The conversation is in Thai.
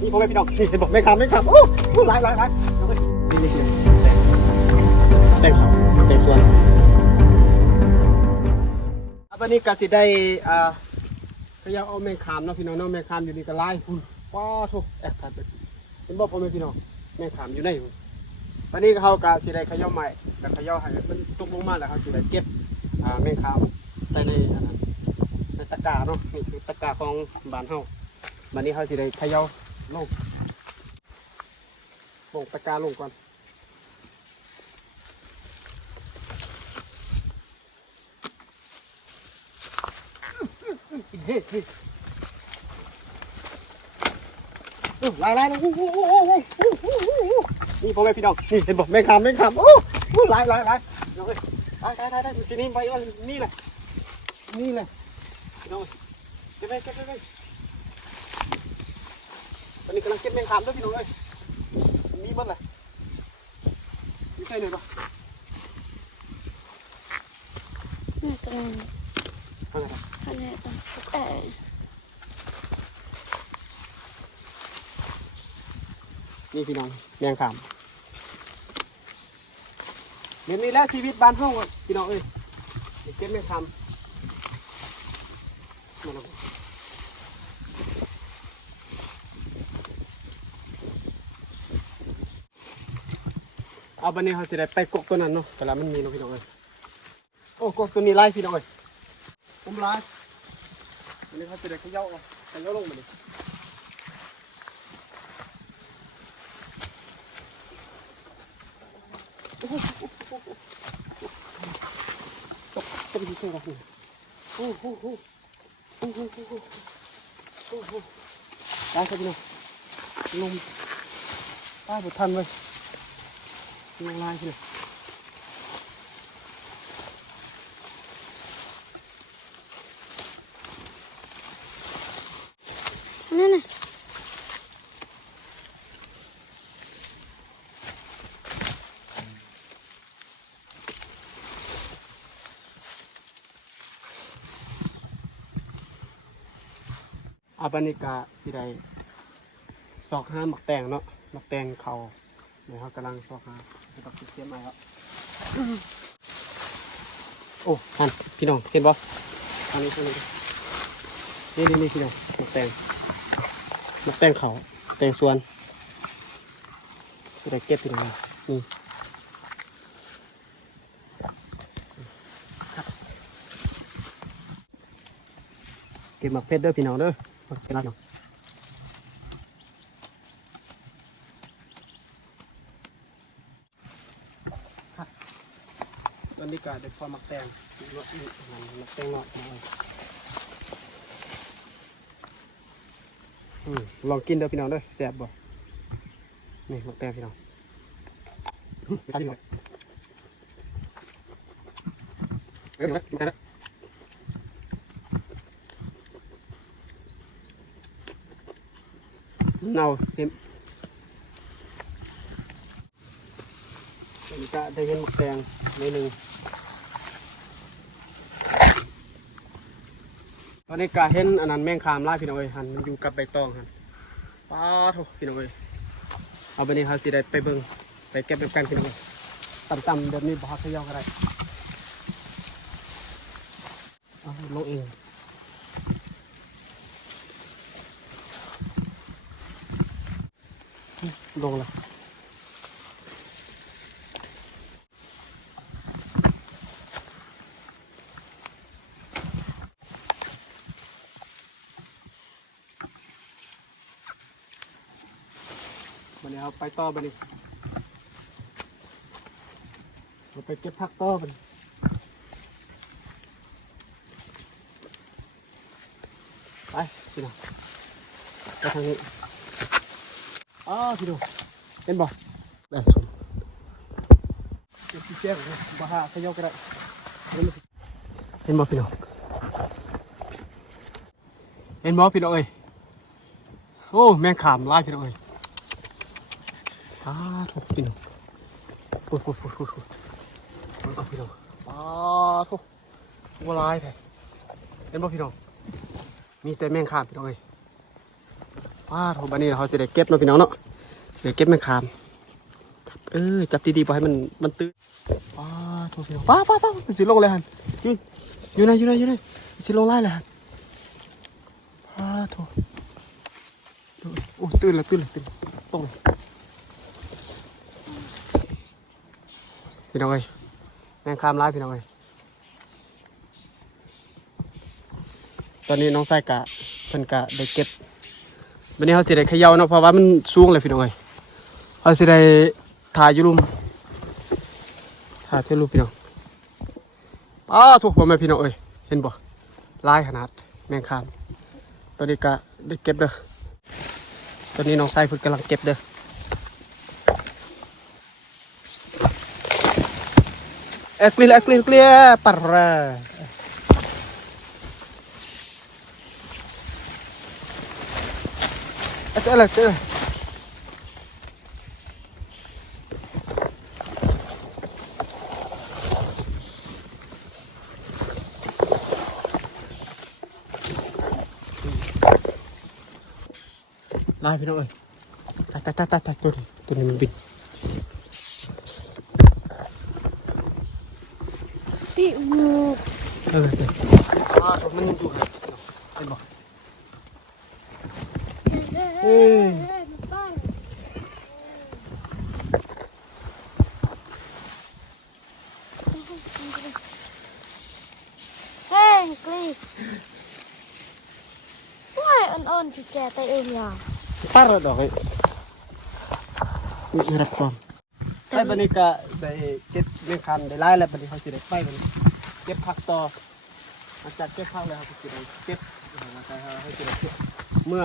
นี่พ่อแม่พี่น้องนี่เห็นบอกไม่คำโอ้หลายนี่แต่งเขาแต่งส่วนวันนี้กสิได้พยายามเอาแมงคามเนาะพี่น้องเนาะแมงคามอยู่นี่ก็ไล่คุณว้าทุกแอบขาดเป็นบอกพ่อแม่พี่น้องแมงคามอยู่ไหนวันนี้เขากสิได้ขย่าใหม่แต่ขย่าให้มันตกลงมาแล้วเขาสิได้เก็บแมงคามใส่ในตะกร้าเนาะนี่คือตะกร้าของบ้านเฮาวันนี้เขาสิได้ขย่าลงตะกร้าลงก่อนเฮ้ไล่นะนี่พ่อแม่พี่น้องนี่เห็นบอกแม่คำโอ้ไล่น้องเอ้ยได้มันสินี่ไปว่านี่แหละน้องเก็บไปตอนนี้กำลังเก็บแมงคำด้วยพี่น้องเอ้ยมีบ้างเลยมีใช่เลยปะนี่ก็เลยอันนี้แต่นี่พี่น้องแมงคำเดี๋ยวนี้แล้วชีวิตบ้านเฮาพี่น้องเอ้ยเก็บแมงคำเอาบันนี้เขาสิได้ไปกกตัวนั้นเนาะแต่ละมันมีเนาะพี่น้องเอ้ยโอ้กกตัวนี้ไล่พี่น้องเอ้ยผมไล่วันนี้เขาสิได้ขย่าลงมาเลยตกที่ช่วยกันโอ้ได้ครับพี่น้องลมได้หมดทันเลยลงลายสิเลยนั่นน่ะอาบานิกาสิได้ซอกห้าหมักแตงเนาะหมักแตงเขาเนี่ยเขากำลังซอกห้าจะตัดเสียมใหม่ครับโอ้ท่านพี่น้องเห็นบ่อันนี้นี่พี่น้องหมักแตงเขาแตงส่วนจะได้เก็บพี่น้องนี่เก็บหมักเฟสเด้อพี่น้องเด้อเป็นไรเนาะตอนนี้ก็ได้พอหมักแตงหมักแตงเนาะลองกินเด้อพี่น้องเด้อแซ่บบ่นี่หมักแตงพี่น้องกินเลยกินกันนะเน่าเต็มก็ได้เห็นหมักแตงในหนึ่งตอนนี้ก็เห็นอันนั้นแมงคามไล่พี่น้องเอ้ยหันมันอยู่กับใบตองหันป้าโถพี่น้องเอ้ยเอาไปนี่เขาสิได้ไปเบิ่งไปเก็บไปกันพี่น้องเอ้ยต่ำๆแบบนี้บ่ฮักขย่อก็ได้ลงเองลงเลยวันนี้เอาไปต่อไปนี่เราไปเก็บผักต่อไปไปพี่น้องไปทางนี้พี่น้องเห็นบ่ได้ชมเก็บที่แจ้งนะบ้าขย่อก็ได้เห็นบ่พี่น้องเห็นบ่พี่น้องเอ้ยโอ้แมงขามไล่พี่น้องเอ้ยทุกพี่น้องพูดเอาพี่น้องทุกวัวลายแท้เห็นบ่พี่น้องมีแต่แมงขามพี่น้องเอ้ย โถบันนี้เขาจะได้เก็บเนาะพี่น้องเนาะจะได้เก็บแมงคามจับดีๆพอให้มันตื้นโถพี่น้องป้าสิลงเลยฮันอยู่ไหนสิลงไล่เลยฮันโถโอ้ตื่นแล้วตรงเลยพี่น้องเอ้ยแมงคามไล่พี่น้องเอ้ยตอนนี้น้องไส้กะเพิ่นกะได้เก็บวันนี้เขาสิได้เขย่าเนาะเพราะว่ามันสูงเลยพี่น้องเอ้ยเขาสิได้ถ่ายอยู่ลุมถ่ายเท่ารูปพี่น้องถูกบ่แม่พี่น้องเอ้ยเห็นบ่ลายขนาดแมงคามตอนนี้กะได้เก็บเด้อตอนนี้น้องไส้เพิ่นกำลังเก็บเด้อเกลียปะระเจ๊เลยลายพี่น้องเอ้ยตายตัวนี้มันบิน พี่มู มันอยู่เห็นบ่เฮ้ยกลีว้ายอ่อนๆพี่แกไตยา ปาระดอกนี่รับความไอ้บันนี้ก็ได้เก็บแมงคามได้ไล่แล้วบันนี้เขาสิได้ไปบันนี้เก็บผักต่อหลังจากเก็บผักแล้วเขาสิได้เก็บแล้วก็เขาสิได้เก็บเมื่อ